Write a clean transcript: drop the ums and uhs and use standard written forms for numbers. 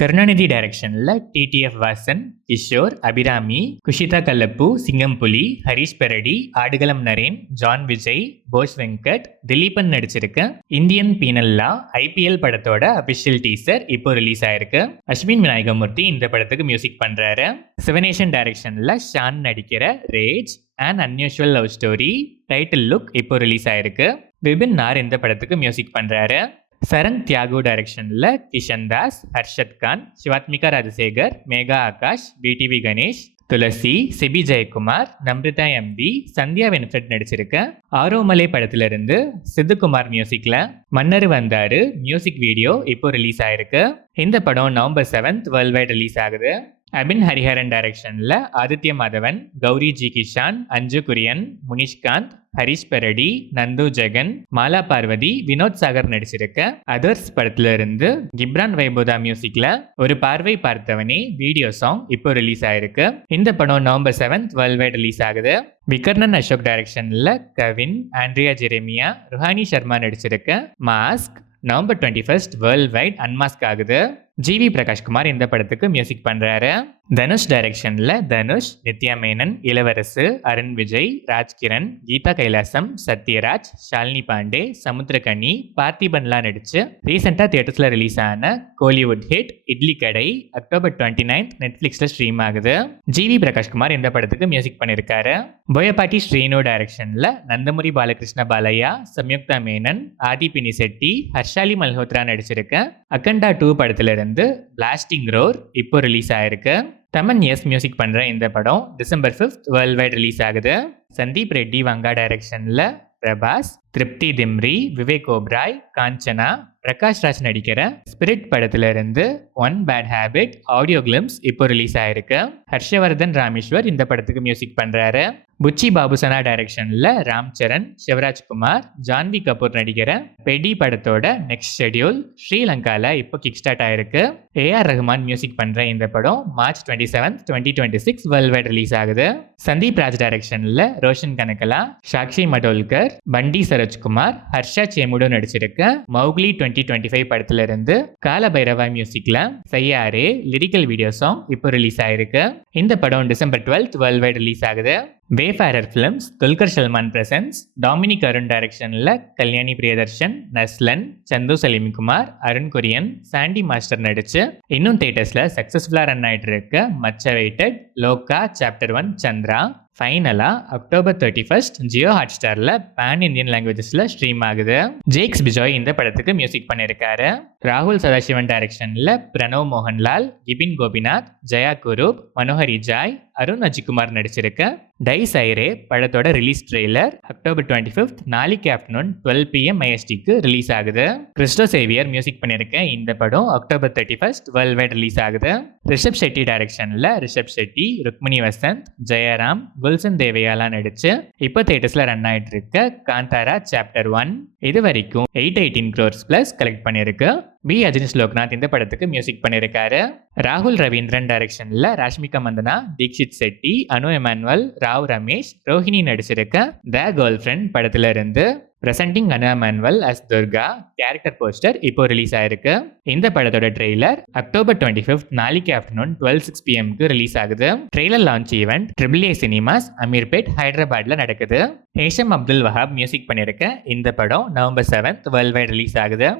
கருணாநிதி டைரக்ஷன்ல டிடிஎஃப் வாசன், கிஷோர், அபிராமி, குஷிதா கல்லப்பு, சிங்கம்புலி, ஹரிஷ் பெரடி, ஆடுகளம் நரேன், ஜான் விஜய், போஸ் வெங்கட், திலீபன் நடிச்சிருக்க Indian penal law IPL படத்தோட அபிஷியல் டீசர் இப்போ ரிலீஸ் ஆயிருக்கு. அஸ்வின் விநாயகமூர்த்தி இந்த படத்துக்கு மியூசிக் பண்றாரு. சிவனேஷன் டைரக்ஷன்ல ஷான் நடிக்கிற rage and unusual love story title look இப்போ ரிலீஸ் ஆயிருக்கு. விபின் நார் இந்த படத்துக்கு மியூசிக் பண்றாரு. சரண் தியாகு டைரக்ஷன்ல கிஷன் தாஸ், ஹர்ஷத் கான், சிவாத்மிகா ராஜசேகர், மேகா ஆகாஷ், பிடிவி கணேஷ், துளசி, சிபி ஜெயக்குமார், நம்ரிதா எம்பி, சந்தியா வென்ஃப்ரெட் நடிச்சிருக்க ஆரோமலை படத்துல இருந்து சித்துக்குமார் மியூசிக்ல மன்னர் வந்தாரு மியூசிக் வீடியோ இப்போ ரிலீஸ் ஆயிருக்கு. இந்த படம் நவம்பர் 7 வேர்ல்ட் வைட் ரிலீஸ் ஆகுது. அபின் ஹரிஹரன் டைரக்ஷன்ல ஆதித்ய மாதவன், கௌரி ஜி கிஷான், அஞ்சு குரியன், முனிஷ்காந்த், ஹரிஷ் பெரடி, நந்து ஜெகன், மாலா பார்வதி, வினோத் சாகர் நடிச்சிருக்க அதர்ஸ் படத்துல இருந்து கிப்ரான் வைபோதா மியூசிக்ல ஒரு பார்வை பார்த்தவனே வீடியோ சாங் இப்போ ரிலீஸ் ஆயிருக்கு. இந்த படம் நவம்பர் 7 வேர்ல்ட் வைட் ரிலீஸ் ஆகுது. விகர்ணன் அசோக் டைரக்ஷன்ல கவின், ஆண்ட்ரியா ஜெரேமியா, ருஹானி சர்மா நடிச்சிருக்க mask November 21 world wide unmask ஆகுது. ஜிவி பிரகாஷ்குமார் இந்த படத்துக்கு மியூசிக் பண்றாரு. தனுஷ் டைரக்ஷன்ல தனுஷ், நித்யா மேனன், இளவரசு, அருண் விஜய், ராஜ்கிரண், கீதா கைலாசம், சத்யராஜ், ஷாலினி பாண்டே, சமுத்திரகனி, பார்த்திபன்லாம் நடிச்சு ரீசெண்டா தியேட்டர்ஸ்ல ரிலீஸ் ஆன கோலிவுட் ஹிட் இட்லி கடை அக்டோபர் 29 நெட்ஃபிளிக்ஸ்ல ஸ்ட்ரீம் ஆகுது. ஜிவி பிரகாஷ்குமார் இந்த படத்துக்கு மியூசிக் பண்ணிருக்காரு. போயபாட்டி ஸ்ரீனு டைரக்ஷன்ல நந்தமுரி பாலகிருஷ்ண பாலையா, சம்யுக்தா மேனன், ஆதி பினிசெட்டி, ஹர்ஷாலி மல்ஹோத்ரா நடிச்சிருக்க அகண்டா 2 படத்துல இருந்து பிளாஸ்டிங் ரோர் இப்போ ரிலீஸ் ஆயிருக்கு. தமன் எஸ் மியூசிக் பண்ற இந்த படம் டிசம்பர் 5 வேர்ல்ட் வைட் ரிலீஸ் ஆகுது. சந்தீப் ரெட்டி வங்கா டைரக்ஷன்ல பிரபாஸ், திருப்தி திம்ரி, விவேக் ஓப்ராய், காஞ்சனா, பிரகாஷ் ராஜ் நடிக்கிற ஸ்பிரிட் படத்துல இருந்து one bad habit audio glimpse இப்போ ரிலீஸ் ஆயிருக்கு. ஹர்ஷவர்தன் ராமேஸ்வர் இந்த படத்துக்கு மியூசிக் பண்றாரு. புச்சி பாபுசனா டைரக்ஷன்ல ராம் சரண், சிவராஜ்குமார், ஜான்வி கபூர் நடிக்கிற பெடி படத்தோட நெக்ஸ்ட் ஷெட்யூல் ஸ்ரீலங்கால இப்போ கிக் ஸ்டார்ட் ஆயிருக்கு. ஏஆர் ரஹ்மான் மியூசிக் பண்ற இந்த படம் மார்ச் 27, 2026 வேர்ல்ட் வைட் ரிலீஸ் ஆகுது. சந்தீப் ராஜ் டைரக்ஷன்ல ரோஷன் கனகலா, சாக்ஷி மடோல்கர், பண்டி சரோஜ்குமார், ஹர்ஷா சேமுடு நடிச்சிருக்க மௌக்லி 2025 படத்துல இருந்து கால பைரவா மியூசிக்ல செய்யாரே லிரிக்கல் வீடியோ சாங் இப்போ ரிலீஸ் ஆயிருக்கு. இந்த படம் டிசம்பர் 12 வேர்ல்ட் வைட் ரிலீஸ் ஆகுது. Wayfarer Films Dulquer Salmaan presents Dominic Arun டைரக்ஷன்ல கல்யாணி பிரியதர்ஷன், நஸ்லன், சந்து சலீம்குமார், அருண் குரியன், சாண்டி மாஸ்டர் நடிச்சு இன்னும் தியேட்டர்ஸ்ல சக்சஸ்ஃபுல்லா ரன் ஆயிட்டு இருக்க மச்ச வெயிட்டட் லோகா சாப்டர் 1 சந்திரா ஃபைனலா அக்டோபர் 31 ஜியோ ஹாட் ஸ்டார்ல பேன் இந்தியன் லாங்குவேஜஸ்ல ஸ்ட்ரீம் ஆகுது. ஜேக்ஸ் பிஜாய் இந்த படத்துக்கு மியூசிக் பண்ணிருக்காரு. ராகுல் சதாசிவன் டைரக்ஷன்ல பிரணவ் மோகன்லால், கிபின் கோபிநாத், ஜெயா குரூப், மனோஹரி ஜாய், அருண் அஜிக்குமார் நடிச்சிருக்க டை சைரே படத்தோட ரிலீஸ் ட்ரெய்லர் அக்டோபர் 25 நாளைக்கு ஆஃப்டர்நூன் 12 PM ISTக்கு ரிலீஸ் ஆகுது. கிறிஸ்டோ சேவியர் மியூசிக் பண்ணிருக்க இந்த படம் அக்டோபர் 31 வேர்ல்ட் வைட் ரிலீஸ் ஆகுது. ரிஷப் ஷெட்டி டைரக்ஷன்ல ரிஷப் ஷெட்டி, ருக்மிணி வசந்த், ஜெயராம், குல்சன் தேவையாலாம் நடிச்சு இப்போ தியேட்டர்ஸ்ல ரன் ஆயிட்டு இருக்க காந்தாரா சாப்டர் 1 இது வரைக்கும் 818 crores பிளஸ் கலெக்ட் பண்ணிருக்கு. பி அஜினிஷ் லோக்நாத் இந்த படத்துக்கு மியூசிக் பண்ணிருக்காரு. ராகுல் ரவீந்திரன் டைரக்ஷன்ல ராஷ்மிகா மந்தனா, தீக்ஷித் செட்டி, அனு எமானுவல், ராவ் ரமேஷ், ரோஹிணி நடிச்சிருக்க த கேர்ள் ஃப்ரெண்ட் படத்துல இருந்து presenting Anu Emmanuel as Durga character poster இப்போ ரிலீஸ் ஆயிருக்கு. இந்த படத்தோட ட்ரெய்லர் அக்டோபர் 25 நாளைக்கு ஆஃப்டர்நூன் 12:06 PMக்கு ரிலீஸ் ஆகுது. Trailer launch event AAA cinemas Ameerpet ஹைதராபாத்ல நடக்குது. ஹேஷம் அப்துல் வஹாப் மியூசிக் பண்ணிருக்க இந்த படம் நவம்பர் 7 வேர்ல்ட் வைட் ரிலீஸ் ஆகுது.